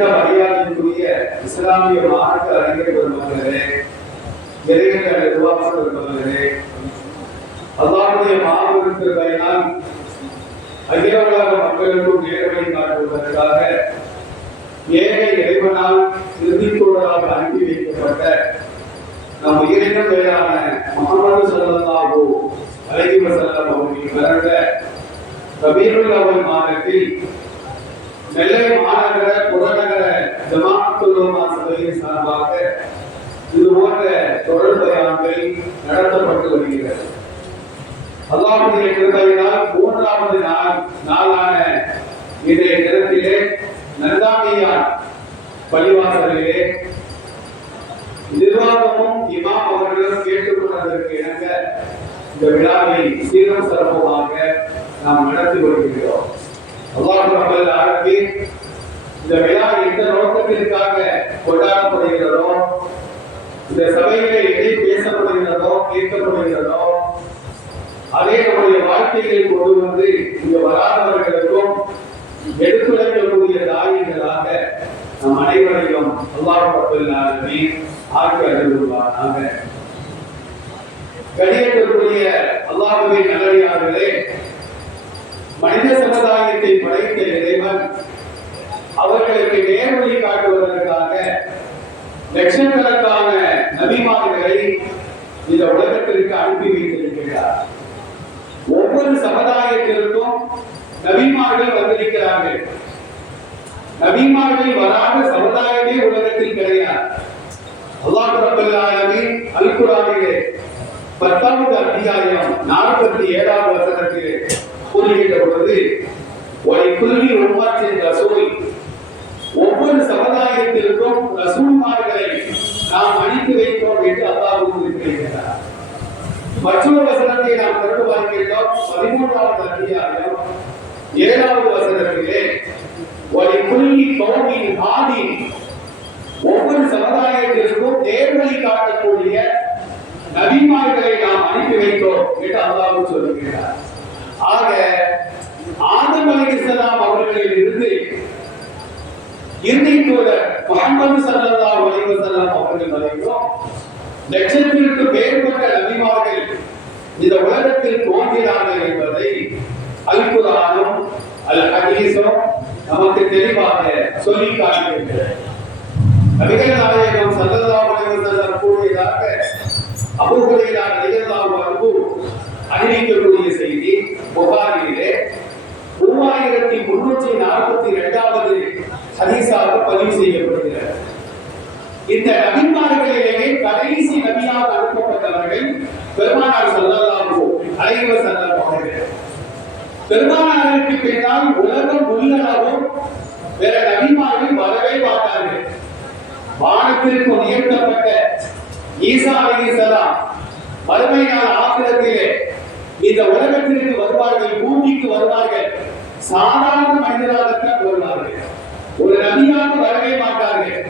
மிகுந்த மரியாதைக்குரிய இஸ்லாமிய மார்க்க அறிஞர் பெருமக்களே இறைவன உருவாக்க பெருமக்களே அல்லாஹுடைய மாபெரும் திருவையினால் அகில உலக மக்களுக்கும் நேர்வழி காட்டுவதற்காக ஏழை இறைவனால் இறுதித்தோடராக அனுப்பி வைக்கப்பட்ட நம் உயிரினம் பெயரான மகமது சல்லல்லாஹு அலைஹி வஸல்லம் அவர்களின் பிறந்த ரபீஉல் அவ்வல் மாதத்தில் நெல்லை மாநகர புறநகர ஜமாத்துல்லமா சபையின் சார்பாக இது போன்ற தொடர் பயான்கள் நடத்தப்பட்டு வருகிறது. அல்லாவுடைய கிருபையினால் மூன்றாவது நாள் நாளான இன்றைய தினத்திலே நந்தாமியார் பள்ளிவாசலிலே நிர்வாகமும் இமாம் அவர்களும் கேட்டுக்கொண்டதற்கு இணங்க இந்த விழாவை சீரம் சிறப்புமாக நாம் நடத்தி வருகிறோம். அல்லாஹ் ரப்பல் ஆலமீன் இந்த விழா எந்த நோக்கத்திற்காக கொண்டாடப்படுகிறதோ இந்த சபையிலே எதை பேசப்படுகிறதோ கேட்கப்படுகிறதோ அதே நம்முடைய வாழ்க்கையில் கொண்டு வந்து இங்க வராதவர்களுக்கும் எடுத்துரைக்கக்கூடிய தாயிகளாக நம் அனைவரையும் அல்லாஹ் ரப்பல் ஆலமீன் ஆக்கி அருள்வாராக கணியத்திற்குரிய அல்லாஹ்வின் நல்லடியார்களே மனித சமுதாயத்தை படைத்த இறைவன் அவர்களுக்கு நேர்வழி காட்டுவதற்காக லட்சக்கணக்கான நபிமார்களை இந்த உலகத்திற்கு அனுப்பி வைத்திருக்கிறார். ஒவ்வொரு சமுதாயத்திற்கும் நபிமார்கள் வந்திருக்கிறார்கள். நபிமார்கள் வராத சமுதாயமே உலகத்தில் கிடையாது. அல்லாஹ் ரப்பல் ஆலமீன் அல் குர்ஆனிலே பத்தாவது அத்தியாயம் நாற்பத்தி ஏழாவது வசனத்திலே கூறுகின்ற பொழுது குருவி உருவாற்றின் ரசூல். ஒவ்வொரு சமுதாயத்திற்கும் ரசூல்மார்களை நாம் அனுப்பி வைத்தோம் என்று அல்லாஹ் குறிப்பிடுகிறார் மற்றொரு வசனத்தை நாம் திறந்து பார்க்கிறோம் பதிமூன்றாவது அத்தியாயம். ஏழாவது வசனத்திலே ஒரு குருவி கௌமின் ஆதி ஒவ்வொரு சமுதாயத்திற்கும் நேர்வழி காட்டக்கூடிய நபிமார்களை நாம் அனுப்பி வைத்தோம் என்று அல்லாஹ் சொல்லுகிறார் ஆக ஆதம் அலைஹிஸ்ஸலாம் அவர்களில் இருந்து இறுதி தூதர் முகமது ஸல்லல்லாஹு அலைஹி வஸல்லம் அவர்கள் வரைக்கும் லட்சத்திற்கு மேற்பட்ட நபிமார்கள் இந்த உலகத்தில் தோன்றினார்கள் என்பதை அல் அல் ஹதீஸும் நமக்கு தெளிவாக சொல்லி காட்டுகின்றன. நபிகள் நாயகம் ஸல்லல்லாஹு அலைஹி வஸல்லம் கூறியதாக அபூ ஹுரைரா ரலியல்லாஹு அன்ஹு அறிவிக்கக்கூடிய செய்தி புகாரிலே மூவாயிரத்தி முன்னூற்றி நாற்பத்தி இரண்டாவது ஹதீஸாக பதிவு செய்யப்படுகிறது. இந்த நபிமார்களிலேயே கடைசி நபியாக அனுப்பப்பட்டவர்கள் பெருமானார் ஸல்லல்லாஹு அலைஹி வஸல்லம் பெருமானாருக்கு பின்னால் உலகம் உள்ளளவும் வேற நபிமார்கள் வரவே மாட்டார்கள். வானத்திற்கு உயர்த்தப்பட்ட ஈசா அலைஹிஸ்ஸலாம் மறுமை ஆத்திரத்திலே இந்த உலகத்திற்கு வருவார்கள் பூமிக்கு வருவார்கள். சாதாரண மனிதராகத்தான் வருவார்கள். ஒரு நபியாக வரவே மாட்டார்கள்.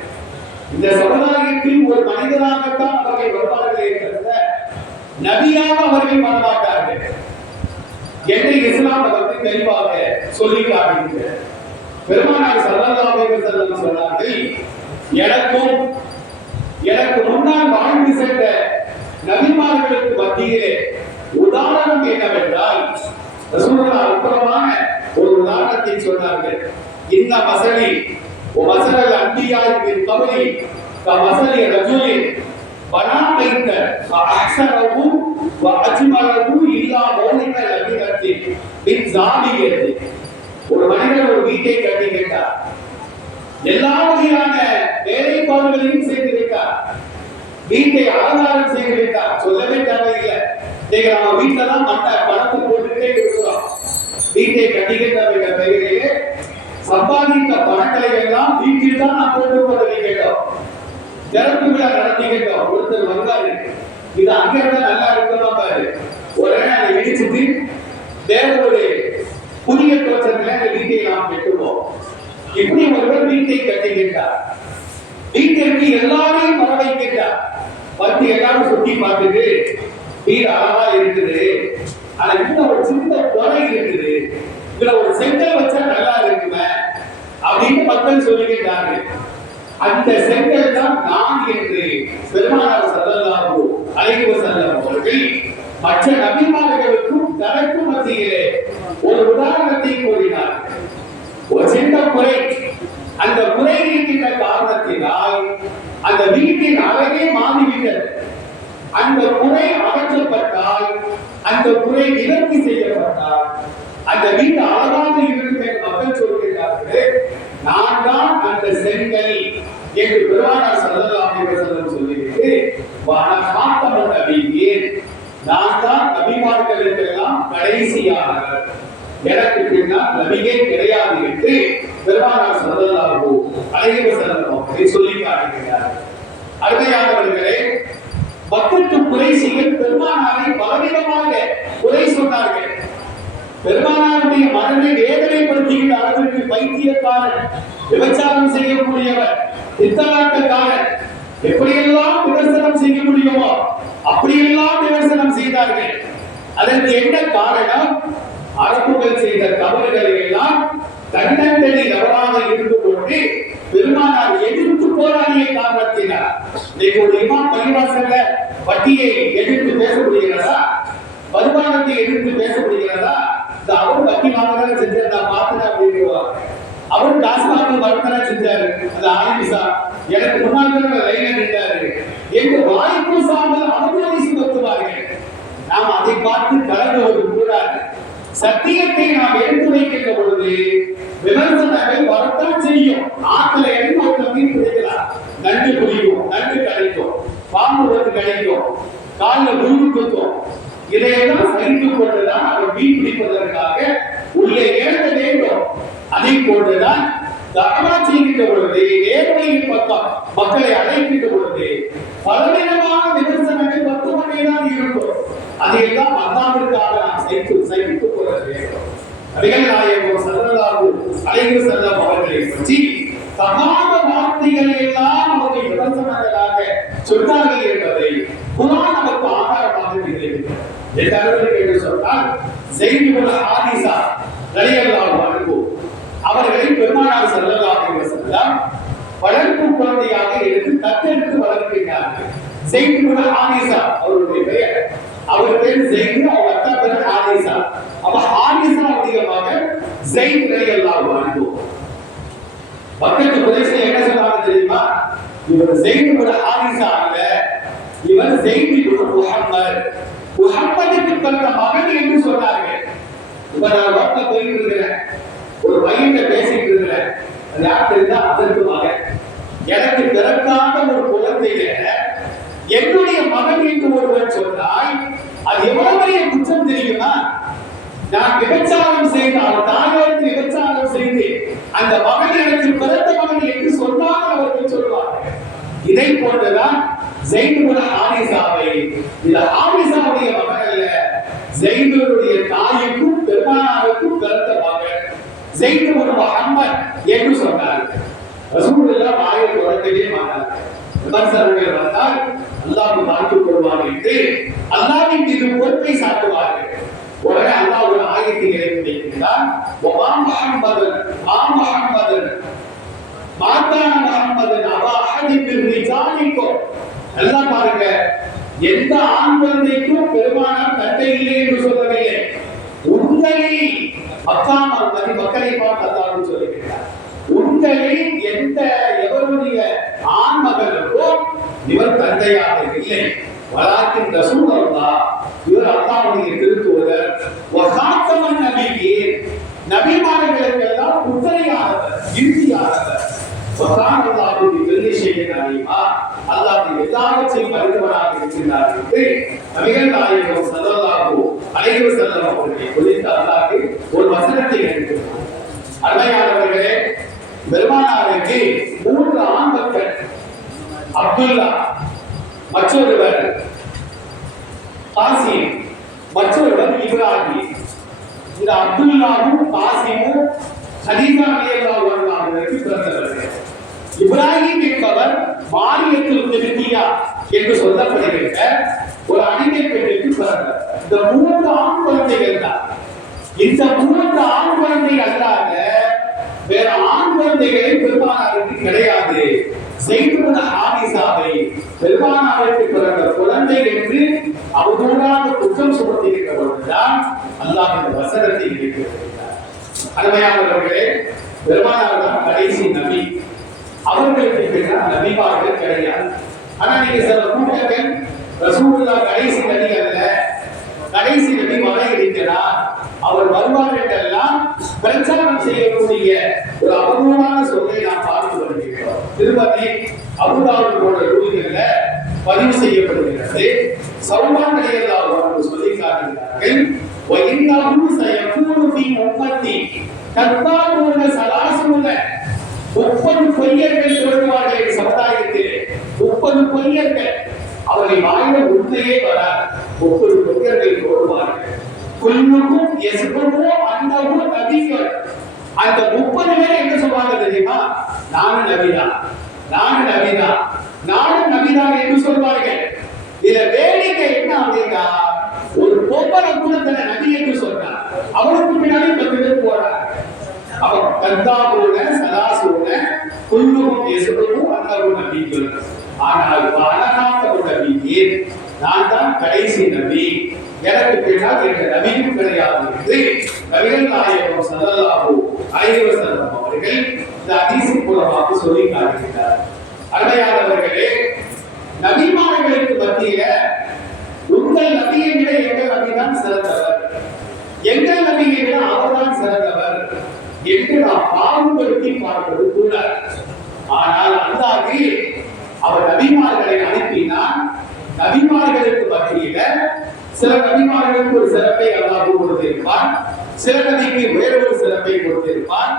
இந்த சமுதாயத்தில் ஒரு மனிதராகத்தான் அவர்கள் வருவார்கள் தவிர நபியாக அவர்கள் வரமாட்டார்கள். என்று இஸ்லாம் வந்து தெளிவாக சொல்லி காட்டுகிறது பெருமானார் சல்லல்லாஹு செல்லும் சொன்னார்கள் எனக்கும் எனக்கு முன்னால் வாழ்ந்து சென்ற நபிமார்களுக்கு மத்தியிலே உதாரணம் என்னவென்றால் ரசூலுல்லா உத்தரமான ஒரு உதாரணத்தை சொன்னார்கள். இந்த மசலி மசலல் அன்பியாய் கமலி மசலி ரஜுலின் வலா வைத்த அக்ஸரவு அஜ்மலவு இல்லா மௌலிக லபிகத்தின் பின் ஜாமியது ஒரு மனிதர் ஒரு வீட்டை கட்டி கேட்டார். எல்லா வகையான வேலைப்பாடுகளையும் செய்து வீட்டை அலங்காரம் செய்து சொல்லவே தேவையில்லை. நீங்கள் நம்ம வீட்டில தான் மட்ட பணத்தை போட்டுக்கிட்டே இருக்கிறோம். வீட்டை கட்டிக்கின்ற பெயரிலே சம்பாதித்த பணங்களை எல்லாம் வீட்டில் தான் நான் போட்டு வந்ததை கேட்டோம். திறப்பு விழா நடத்திக்கிட்டோம் ஒருத்தர் வந்தாரு இது அங்க இருந்தா நல்லா இருக்கணும் பாரு உடனே அதை இடிச்சிட்டு வேற புதிய தோற்றத்துல அந்த வீட்டை நாம் கட்டுவோம். இப்படி ஒருவர் வீட்டை கட்டுகின்றார் வீட்டிற்கு எல்லாரையும் வர வைக்கின்றார் வந்து எல்லாரும் சுத்தி பார்த்துட்டு வீடு அழகா இருக்குது. ஆனா இன்னும் ஒரு சின்ன குறை இருக்குது. இதுல ஒரு செங்கல் வச்சா நல்லா இருக்குமே? அப்படின்னு மக்கள் சொல்லிக்கிட்டாங்க அந்த செங்கல் தான் நான் என்று பெருமானார் சல்லல்லாஹு அலைஹி வஸல்லம் அவர்கள் மற்ற நபிமார்களுக்கும் தனக்கும் மத்தியிலே ஒரு உதாரணத்தை கூறினார். ஒரு சின்ன குறை. அந்த குறை இருக்கின்ற காரணத்தினால் அந்த வீட்டின் அழகே மாறிவிட்டது. அந்த குறை அகற்றப்பட்டால் அந்த குறை நிவர்த்தி செய்யப்பட்டால் அந்த வீடு அழகாக இருக்கும் என்று மக்கள் சொல்கிறார்கள் நான் தான் அந்த செங்கல். என்று பெருமானார் சல்லல்லாஹு அலைஹி வஸல்லம் சொல்லிவிட்டு வனகாத்தமன் நபியே நான் தான் நபிமார்களுக்கெல்லாம் கடைசியானவர் எனக்கு பின்னால் நபியே கிடையாது என்று பெருமானார் சல்லல்லாஹு அலைஹி வஸல்லம் அவர்கள் சொல்லி காட்டுகிறார். அருமையானவர்களே மக்களுக்கு குறைசிகள் பெருமானாரை பலவிதமாக குறை சொன்னார்கள். பெருமானாருடைய மனதை வேதனைப்படுத்துகின்ற அளவிற்கு பைத்தியக்காரன் விபச்சாரம் செய்யக்கூடியவர் பித்தலாட்டக்காரன் எப்படியெல்லாம் விமர்சனம் செய்ய முடியுமோ அப்படியெல்லாம் விமர்சனம் செய்தார்கள். அதற்கு என்ன காரணம்? அரபுகள் செய்த தவறுகளை எல்லாம் தன்னந்தனி தவறாக இருந்து கொண்டு பெருமானார் எதிர்த்து போராடிய காரணத்தினார் இன்னைக்கு ஒரு இமாம் பள்ளிவாசல்ல வட்டியை எதிர்த்து பேச முடிகிறதா வருமானத்தை எதிர்த்து பேச முடிகிறதா இந்த அவர் வட்டி வாங்க செஞ்சார் நான் பார்த்தேன் அப்படின்னு அவர் டாஸ்மாக் வர்த்தனை செஞ்சாரு. அந்த ஆலிமிசா எனக்கு முன்னாள் தான் லைன்ல நின்றாரு. எங்க வாய்ப்பு சார்ந்த அனுமதி சுமத்துவார்கள் நாம் அதை பார்த்து கலந்துவது கூடாது சத்தியத்தை நாம் எடுத்து வைக்கின்ற பொழுது விமர்சனங்கள் வரத்தான் செய்யும் ஆத்துல இருந்து ஒருத்தர் மீன் பிடிக்கலாம் நண்டு பிடிக்கும் நண்டு கிடைக்கும் பாம்பு வந்து கிடைக்கும் காலில் முழுகு குத்தும் இதையெல்லாம் சகித்து கொண்டுதான் அவர் மீன் பிடிப்பதற்காக உள்ளே ஏற்க வேண்டும் அதை போன்றுதான் தர்மா செய்கின்ற பொழுது நேர்மையின் பக்கம் மக்களை அழைக்கின்ற பொழுது பலவிதமான விமர்சனங்கள் வந்து கொண்டேதான் இருக்கும் அதையெல்லாம் அல்லாவிற்காக நாம் சைத்து சைத்துக் கொள்ள வேண்டும் நபிகள் நாயகம் சல்லல்லாஹு அலைஹி வஸல்லம் அவர்களை பற்றி தகாத வார்த்தைகளை எல்லாம் அவர்கள் விமர்சனங்களாக சொன்னார்கள் என்பதை குரான் நமக்கு ஆதாரமாக தெரிவிக்கிறது. எந்த அளவிற்கு என்று சொன்னால் செய்திபுல் ஹாரிசா ரலியல்லாஹு அன்ஹு அவர்களை பெருமானார் செல்லலாம் என்று சொல்லலாம் வளர்ப்பு குழந்தையாக எடுத்து தத்தெடுத்து வளர்க்கிறார்கள். செய்திபுல் ஆதிசா அவருடைய பெயர். அவர் பேர் ஜெயித் அவர் அத்தா பேர் ஹாரிசா. அப்ப ஹாரிசா அதிகமாக மகன் ஜெயித் ரலியல்லாஹு மக்களுக்கு பக்கத்து என்ன சொன்னாங்க தெரியுமா? இவர் செய்தி கூட ஹாரிசா அல்ல இவர் செய்தி ஒரு முகம்மர் முகம்மதுக்கு பிறந்த மகன் என்று சொன்னார்கள். இப்ப நான் ரோட்ல போயிட்டு இருக்கிறேன். ஒரு பையன்கிட்ட பேசிட்டு இருக்கிறேன். அது யார் தெரிந்தா அதற்கு மகன். எனக்கு பிறக்காத ஒரு குழந்தைய என்னுடைய மகன் என்று ஒருவர் சொன்னால் அது எவ்வளவு பெரிய குற்றம் தெரியுமா? நான் விபச்சாரம் செய்தால்தான் தாயோருக்கு விபச்சாரம் செய்து அந்த மகன் எனக்கு பிறந்த மகன் என்று சொன்னால் அவர்கள் சொல்வார்கள் இதை போன்றுதான் ஜெயிதுல ஆரிசாவை இந்த ஆரிசாவுடைய மகன் அல்ல ஜெயிதுடைய தாய்க்கும் பெருமானாருக்கும் பிறந்த மகன் ஜெயிது ஒரு முகம்மது என்று சொன்னார்கள் ரசூலுல்லாஹ் வாயை திறக்கவே மாட்டார்கள் விமர்சனங்கள் வந்தால் அல்லாஹ் பார்த்துக் கொள்வார் என்று அல்லாஹ்வின் மீது பொறுப்பை சாட்டுவார்கள். உடனே அல்லாஹ் ஒரு ஆயத்தை இறக்கி வைக்கின்றார் வமா முஹம்மதன் மா முஹம்மதன் மாதான முஹம்மதன் அவா அஹதின் ரிஜாலிக்கும் எல்லாம் பாருங்க. எந்த ஆண் குழந்தைக்கும் பெருமானார் தந்தை இல்லை என்று சொல்லவில்லை. உங்களில் மதி மக்களை பார்த்து அல்லாஹ் சொல்லுகிறார் உங்களில் எந்த எவருடைய ஆண் மகனுக்கும் இவர் தந்தையாக இல்லை. வலாக்கின் ரசூல் இவர் அல்லாஹ்வுடைய திருத்தூதர். வகாத்தமன் நபியே நபிமார்களுக்கெல்லாம் முத்திரையானவர் இறுதியானவர் வகான் அல்லாஹ்வுடைய பெரிய அல்லாஹ் எல்லாவற்றையும் அறிந்தவராக இருக்கின்றார் என்று நபிகள் நாயகம் ஸல்லல்லாஹு அலைஹி வஸல்லம் அவர்களை குறித்து அல்லாஹ் ஒரு வசனத்தை எடுக்கிறார் அருமையானவர்களே பெருமானாருக்கு மூன்று ஆண் மக்கள் அப்துல்லா மற்றொருவர் காசிம் மற்றொருவர் இப்ராஹிம். இந்த அப்துல்லாவும் காசிமும் ஹதீஜா ரலியல்லாஹு அன்ஹா அவர்களுக்கு பிறந்தவர்கள். இப்ராஹிம் என்பவர் மாரியத்தில் திருத்தியா என்று சொல்லப்படுகின்ற ஒரு அடிமை பெண்ணுக்கு பிறந்தார் இந்த மூன்று ஆண் குழந்தைகள் தான். இந்த மூன்று ஆண் குழந்தை அல்லாத வேற ஆண் குழந்தைகளை பெருமானாருக்கு கிடையாது. செய்துள்ள ஆதிசாவை பெருமானாருக்கு பிறந்த குழந்தை என்று அவர்களாக குற்றம் சுமத்துகின்ற பொழுதுதான் அல்லாஹ் இந்த வசனத்தை இருக்கிறார் அருமையானவர்களே பெருமானார் கடைசி நபி. அவர்களுக்கு பின்னால் நபிமார்கள் கிடையாது ஆனா நீங்க சில கூட்டங்கள் ரசூலுல்லா கடைசி நபி அல்ல கடைசி நபி வர இருக்கிறார் அவர் வருவார் என்றெல்லாம் பிரச்சாரம் செய்யக்கூடிய ஒரு அபூர்வமான சொல்லை நாம் பார்த்து வருகிறோம் திருப்பதி அபுதாபு போன்ற நூல்கள்ல பதிவு செய்யப்படுகிறது சௌமான் நிலையெல்லாம் அவர்கள் சொல்லி காட்டுகிறார்கள் وَإِنَّهُ سَيَكُونُ فِي أُمَّتِي كَذَّابُونَ سَلَاسُونَ முப்பது பொய்யர்கள் சொல்லுவார்கள் சமுதாயத்திலே சமுதாயத்தில். முப்பது பொய்யர்கள். அவர்கள் வாயில உண்மையே வராது. முப்பது பொய்யர்கள் சொல்லுவார்கள் கொல்லுக்கும் எசுக்குமோ அன்னமோ நபிகள். அந்த முப்பது பேர் என்ன சொல்லுவாங்க தெரியுமா? நானும் நபிதான். நானும் நபிதான். நானும் நபிதான் என்று சொல்வார்கள். இதுல வேடிக்கை என்ன அப்படின்னா ஒரு பொம்பளை கூட தன்னை நபி என்று சொல்றான் அவனுக்கு பின்னாடி பத்து பேர் போறான் அவன் கத்தாபூன சதாசூன குல்லுகும் எசுகும் அன்னரும் நம்பிக்கை ஆனால் அழகாக நபியே நான் தான் கடைசி நபி. எனக்கு பின்னால் என்ற நபியும் கிடையாது என்று நபிகள் நாயகம் சல்லல்லாஹு அலைஹி வஸல்லம் அவர்கள் இந்த ஹதீஸின் மூலமாக சொல்லி காட்டுகிறார் அருமையானவர்களே நபிமார்களுக்கு மத்தியில உங்கள் நபியை விட எங்கள் நபிதான் சிறந்தவர். எங்கள் நபியை விட அவர்தான் சிறந்தவர் என்று நாம் பாகுபடுத்தி பார்ப்பது கூட ஆனால் அல்லாஹ் அவர் நபிமார்களை அனுப்பினான் நபிமார்களுக்கு மத்தியில சில நபிமார்களுக்கு ஒரு சிறப்பை அல்லாஹ் கொடுத்திருப்பான் சில நபிக்கு வேறொரு சிறப்பை கொடுத்திருப்பான்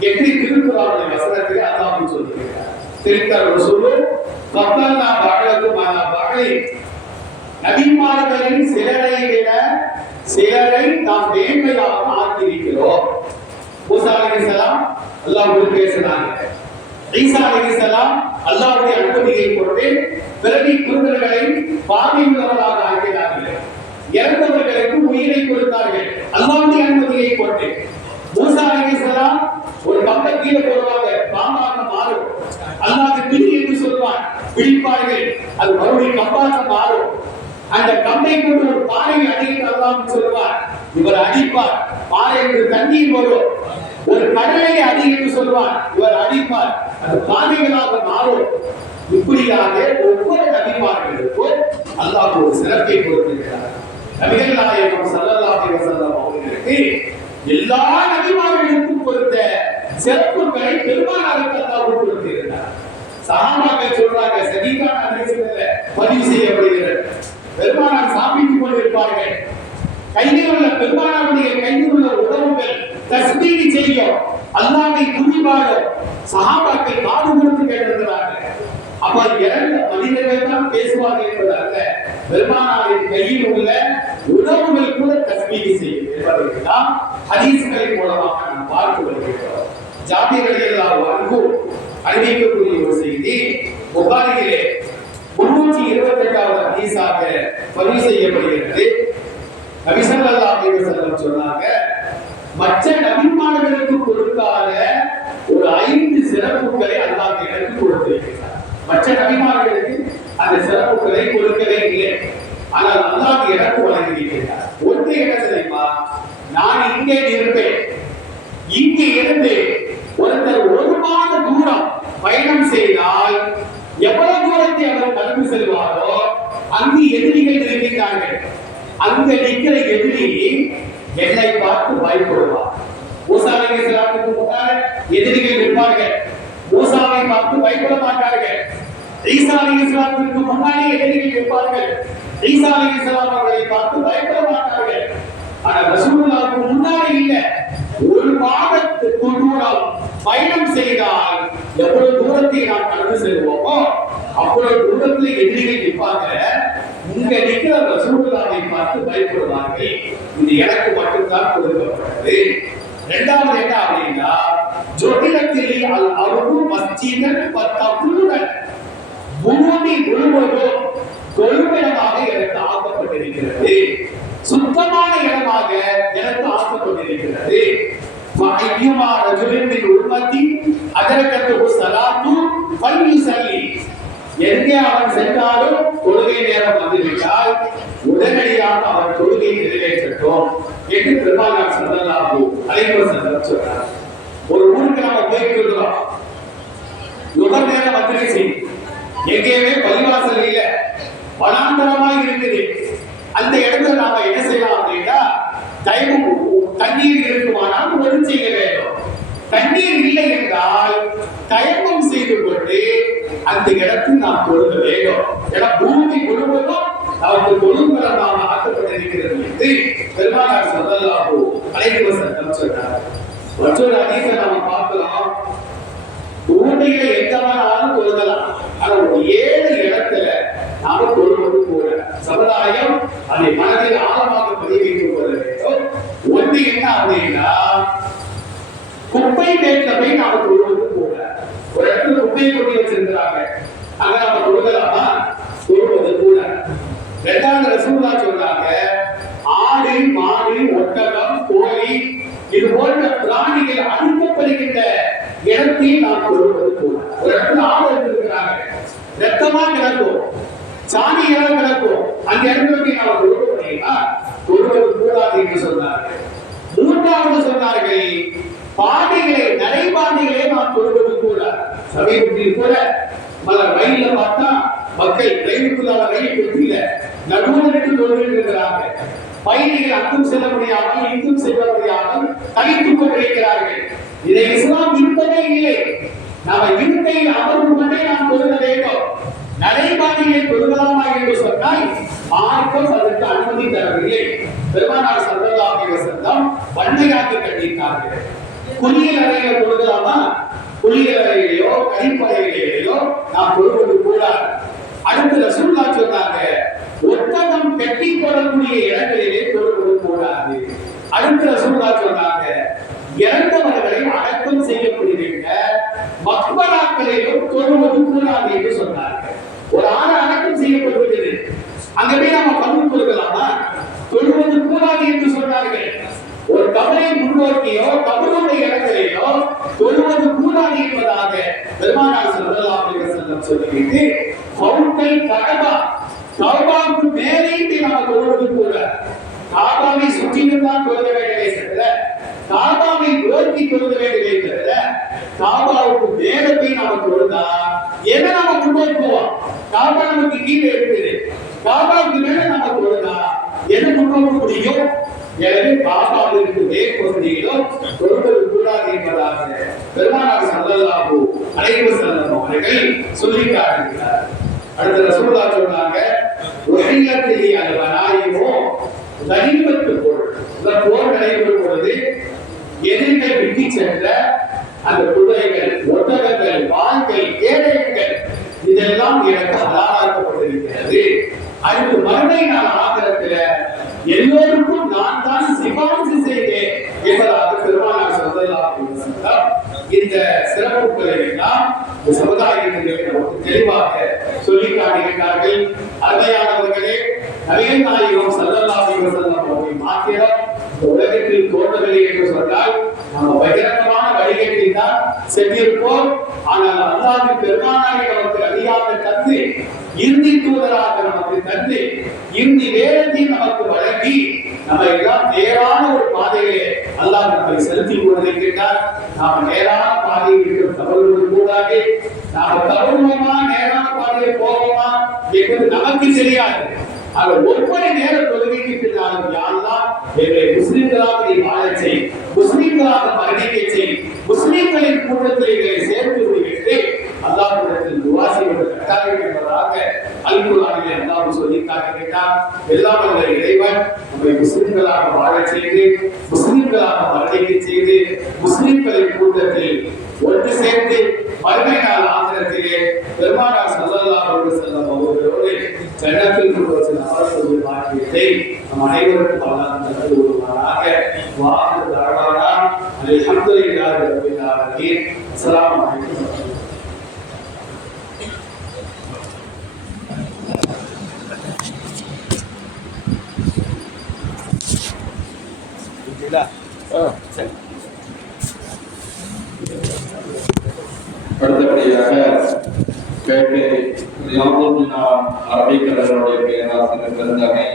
என்று திருக்குறாவுடைய வசனத்திலே அல்லாஹ் சொல்லியிருக்கிறார் திருத்தர் சொல்லு கப்பல்லா பாடலுக்கு பாடலை நபிமார்களின் சிலரை விட சிலரை நாம் மேன்மையாக ஆக்கியிருக்கிறோம் மூசா அலைஹிஸ்ஸலாம் அல்லாஹ் பேசினாங்க ஈசா அலைஹிஸ்ஸலாம் அல்லாஹ்வுடைய அனுமதியை கொண்டு பிறவி குருடர்களை பார்வையுள்ளவர்களாக ஆக்கினார்கள். இறந்தவர்களுக்கு உயிரை கொடுத்தார்கள். அல்லாஹ்வுடைய அனுமதியை கொண்டு மூசா அலைஹிஸ்ஸலாம் ஒரு கம்பை கீழே போடுவாங்க பாம்பாக மாறும். அல்லாஹ் பிடி என்று சொல்வான் பிடிப்பார்கள் அது மறுபடியும் கம்பாக மாறும். அந்த கம்பை கொண்டு ஒரு பாறை அடிக்க அல்லாஹ் சொல்வார். இவர் அடிப்பார். பாறை என்று தண்ணீர் வரும். ஒரு கடலை அடி என்று சொல்வார். இவர் அடிப்பார். அது பாதைகளாக மாறும். இப்படியாக ஒவ்வொரு நபிமார்களுக்கும் அல்லாஹ் ஒரு சிறப்பை கொடுத்திருக்கிறார். நபிகள் நாயகம் ஸல்லல்லாஹு அலைஹி வஸல்லம் அவர்களுக்கு எல்லா நபிமார்களுக்கும் கொடுத்த சிறப்புகளை பெருமானாருக்கு அல்லாஹ் கொடுத்திருக்கிறார். சஹாபாக்கள் சொல்றாங்க சதீகான ஹதீஸ்ல பதிவு செய்யப்படுகிறது. பெருமானார் சாப்பிட்டுக் கொண்டிருப்பார்கள். கையில் உள்ள பெருமானாருடைய கையில் உள்ள உறவுகள் தஸ்மீதி செய்யும். அல்லாவை துதிபாடும் சகாபாக்கள் காது கொடுத்து கேட்டிருக்கிறார்கள் அப்ப இரண்டு மனிதர்கள் தான் பேசுவார்கள் என்பதாக பெருமானாரின் கையில் உள்ள உணவுகள் கூட தஸ்மீதி செய்யும் என்பதையெல்லாம் ஹதீஸ்களின் மூலமாக நாம் பார்த்து வருகிறோம். ஜாபிர் ரலியல்லாஹு அன்ஹு அறிவிக்கக்கூடிய ஒரு செய்தி. புகாரியிலே முன்னூற்றி இருபத்தி எட்டாவது ஹதீஸாக பதிவு செய்யப்படுகிறது. நபி ஸல்லல்லாஹு அலைஹி சொன்னாங்க மற்ற நபிமானங்களுக்கு கொடுக்காத ஒரு ஐந்து சிறப்புகளை அல்லாஹ் எனக்கு கொடுத்திருக்கிறார். மற்ற நபிமார்களுக்கு அந்த சிறப்புகளை கொடுக்கவே இல்லை. ஆனால் அல்லாஹ் எனக்கு வழங்கியிருக்கிறார். ஒன்று என்ன தெரியுமா? நான் இங்கே இருப்பேன். இங்கே இருந்து ஒருத்தர் ஒரு மாத தூரம் பயணம் செய்தால் எவ்வளவு தூரத்தை அவர் கடந்து செல்வாரோ அங்கு எதிரிகள் இருக்கின்றார்கள். அங்க நிற்கிற எதிரி என்னை பார்த்து பயப்படுவார். மூசா அலைஹிஸ்ஸலாத்துக்கு முன்னால் எதிரிகள் நிற்பார்கள். மூசாவை பார்த்து பயப்பட மாட்டார்கள். ஈசா அலைஹிஸ்ஸலாத்துக்கு முன்னாலே எதிரிகள் நிற்பார்கள். ஈசா அலைஹிஸ்ஸலாம் அவர்களை பார்த்து பயப்பட மாட்டார்கள். ஆனா ரசூலுல்லாஹ்வுக்கு முன்னாலே இல்லை. ஒரு மாதத்துக்கு தூரம் பயணம் செய்தால் எவ்வளவு தூரத்தை நாம் கடந்து செல்வோமோ அவ்வளவு தூரத்தில் எதிரிகள் நிற்பாங்க இங்க நிக்கிற ரசூலுல்லாவை பார்த்து பயப்படுவார்கள். இது எனக்கு மட்டும்தான் கொடுக்கப்பட்டது. இரண்டாவது என்ன அப்படின்னா ஜொடிலத்தில் அல் அருகு மஸ்ஜிதன் பத்தகுலுடன் பூமி முழுவதும் தொழுமிடமாக எனக்கு ஆக்கப்பட்டிருக்கிறது சுத்தமான இடமாக எனக்கு ஆக்கப்பட்டிருக்கிறது فأيما رجل من أمتي أدركته الصلاة فليصلي எங்கே அவன் சென்றாலும் தொழுகை நேரம் வந்துவிட்டால் உடனடியாக அவன் தொழுகை நிறைவேற்றட்டும் என்று பெருமானார் சல்லல்லாஹு அலைஹி வஸல்லம் சொன்னார் ஒரு ஊருக்கு நாம போயிட்டு இருக்கிறோம் நுகர் நேரம் வந்துருச்சு எங்கேயுமே பள்ளிவாசல் இல்ல. வனாந்தரமா இருக்குது அந்த இடத்துல நாம என்ன செய்யலாம் அப்படின்னா தயவு தண்ணீர் இருக்குமானால் ஒரு செய்ய வேண்டும். தண்ணீர் இல்லை என்றால் தயக்கம் செய்து கொண்டு அந்த இடத்தில் நாம் தொழுக வேண்டும். ஏன்னா பூமி முழுவதும் நமக்கு தொழும்பரமாக ஆக்கப்பட்டிருக்கிறது என்று பெருமானார் சொல்லலாகோ அழைப்பு சட்டம் சொன்னார் மற்றொரு அதிக நாம பார்க்கலாம். ஊட்டியில எங்க ஆனா ஒரு ஏழு இடத்துல நாம தொழுவது கூட சமுதாயம் அதை மனதில் ஆழமாக பதிவு வைத்துக் வேண்டும். ஒன்று என்ன அப்படின்னா குப்பை மேட்ல நாம தொழுவது கூட ஒரு இடத்துல குப்பையை கொண்டு வச்சிருக்கிறாங்க அங்க நாம தொழுகலாமா தொழுவது கூட ரெண்டாவது ரசூல்லா சொல்றாங்க ஆடு மாடு ஒட்டகம் கோழி இது போன்ற பிராணிகள் அனுப்பப்படுகின்ற இடத்தில் நாம் தொழுவது கூட ஒரு இடத்துல ஆடு இருக்கிறாங்க ரத்தமா கிடக்கும் சாணி இடம் கிடக்கும். அந்த இடத்துல போய் நாம் ஒருவர் முடியுமா கூடாது என்று சொன்னார்கள் மூன்றாவது சொன்னார்கள் பாதைகளை நடைபாதைகளை நாம் தொழுவது கூட சமீபத்தில் கூட பல ரயில பார்த்தா மக்கள் ரயிலுக்குள்ளான ரயில் பெற்றில நடுவில் நின்று இருக்கிறாங்க. பயணிகள் அங்கும் செல்ல முடியாமல் இங்கும் செல்ல முடியாமல் தனித்துக் கொண்டிருக்கிறார்கள். இதை இஸ்லாம் இருப்பதே இல்லை. நாம இருக்கையில் அமர்வு கொண்டே நாம் தொழுக வேண்டும். நடைபாதையை பெருகலாமா என்று சொன்னால் மார்க்கம் அதற்கு அனுமதி தரவில்லை. பெருமானார் சல்லல்லாஹு அலைஹி வஸல்லம் வன்மையாக கண்டித்தார்கள். குளியல் அறையில தொழுகலாமா? குளியல் அறையிலேயோ கழிப்பறையிலேயோ நாம் தொழுவது கூடாது அடுத்து ரசூல்லா சொன்னாங்க ஒத்தகம் கட்டி போடக்கூடிய இடங்களிலே தொழுவது கூடாது அடுத்து ரசூல்லா சொன்னாங்க இறந்தவர்களை அடக்கம் செய்யப்படுகின்ற மக்பராக்களிலும் தொழுவது கூடாது என்று சொன்னார்கள் ஒரு ஆணை அடக்கம் செய்யப்படுகிறது அங்க போய் நாம பங்கு கொடுக்கலாமா? தொழுவது கூடாது என்று சொன்னார்கள். ஒரு கபலை முன்னோக்கியோ கபலுடைய இடத்திலேயோ தொழுவது கூடாது என்பதாக பெருமானார் ஸல்லல்லாஹு அலைஹி வஸல்லம் சொல்லிவிட்டு ஃபவுண்டல் கடபா கஅபாவுக்கு மேலே நாம தொழுவது கூட. காபாவை சுற்றிலும் தான் தொழுக வேண்டியதை தவிர காபாவை நோக்கி தொழுக வேண்டியதை தவிர காபாவுக்கு மேலத்தை போய் நாம தொழுதா? எதை நாம முன்னோக்குவோம் காபா நமக்கு கீழே இருக்குது காபாவுக்கு மேல நமக்கு தொழுதா என்ன கொண்டு முடியும் எனவே காபாவிற்கு மேற்பகுதியிலும் தொழுவது கூடாது என்பதாக பெருமானார் சல்லல்லாஹு அலைஹி வஸல்லம் அவர்கள் சொல்லி காட்டுகிறார் அடுத்த ரசூலுல்லா சொன்னாங்க உஹையத்திலே அல்வனாயிமோ கனிமத்து பொருள் இந்த போர் நடைபெறும் பொழுது எதிரிகள் விட்டு சென்ற அந்த குதிரைகள் ஒட்டகங்கள் வாள்கள் கேடயங்கள் இதெல்லாம் எனக்கு ஹலாலாக்கப்பட்டிருக்கிறது அடுத்து மறுமை நாள் ஆகிரத்துல எல்லோருக்கும் நான் தான் சிபாரிசு செய்தேன் என்பதாக பெருமானார் ஸல்லல்லாஹு இந்த சிறப்புகளை தான் இந்த சமுதாயத்திற்கு நமக்கு தெளிவாக சொல்லி காட்டுகின்றார்கள் அருமையானவர்களே நவீன நாயகம் ஸல்லல்லாஹு அலைஹி வஸல்லம் அவர்கள் மாத்திரம் இந்த உலகத்தில் தோன்றவில்லை என்று சொன்னால் நம்ம பகிரங்கமான வழிகட்டில் தான் சென்றிருப்போம் ஆனால் அல்லாஹ் பெருமானாரை நமக்கு அறியாத தந்து இறுதி தூதராக நமக்கு தந்து இறுதி வேதத்தை நமக்கு வழங்கி நம்ம எல்லாம் நேரான ஒரு பாதையிலே அல்லாஹ் நம்மை செலுத்தி கொண்டிருக்கின்றார் நாம நேரான பாதையில் இருக்கிற தவறுவது கூடாது நாம தவறுவோமா நேரான என்பது நமக்கு தெரியாது. ஆக ஒவ்வொரு நேர தொழுகைக்கு பின்னாலும் யாரெல்லாம் எங்களை முஸ்லிம்களாக நீ வாழச் செய் முஸ்லிம்களாக மரணிக்க செய் முஸ்லிம்களின் கூட்டத்தில் எங்களை சேர்த்து விடுகின்றே அல்லாஹ்விடத்தில் துவா செய்வது கட்டாயம் என்பதாக அல்குரானிலே அல்லாஹ் சொல்லி கேட்டார் எல்லாம் வல்ல இறைவன் நம்மை முஸ்லிம்களாக வாழச் செய்து முஸ்லிம்களாக மரணிக்க செய்து முஸ்லிம்களின் கூட்டத்தில் ஒன்று சேர்த்து மறுமை நாள் ஆந்திரத்திலே பெருமானார் சல்லல்லாஹு அலைஹி வஸல்லம் அவர்களோடு ஜன்னத்தில் கொண்டு அரசு பாக்கியத்தை நம் அனைவருக்கும் அல்லாஹ் தந்து வருவாராக வாக்கு தாழ்வானா அல்ஹம்துலில்லாஹி ரப்பில் ஆலமீன். அஸ்ஸலாமு அலைக்கும். அடுத்தபடியாக பேட்டை ரியாபுல் அரபிக்கலருடைய பேராசிரியர் பெருந்தகை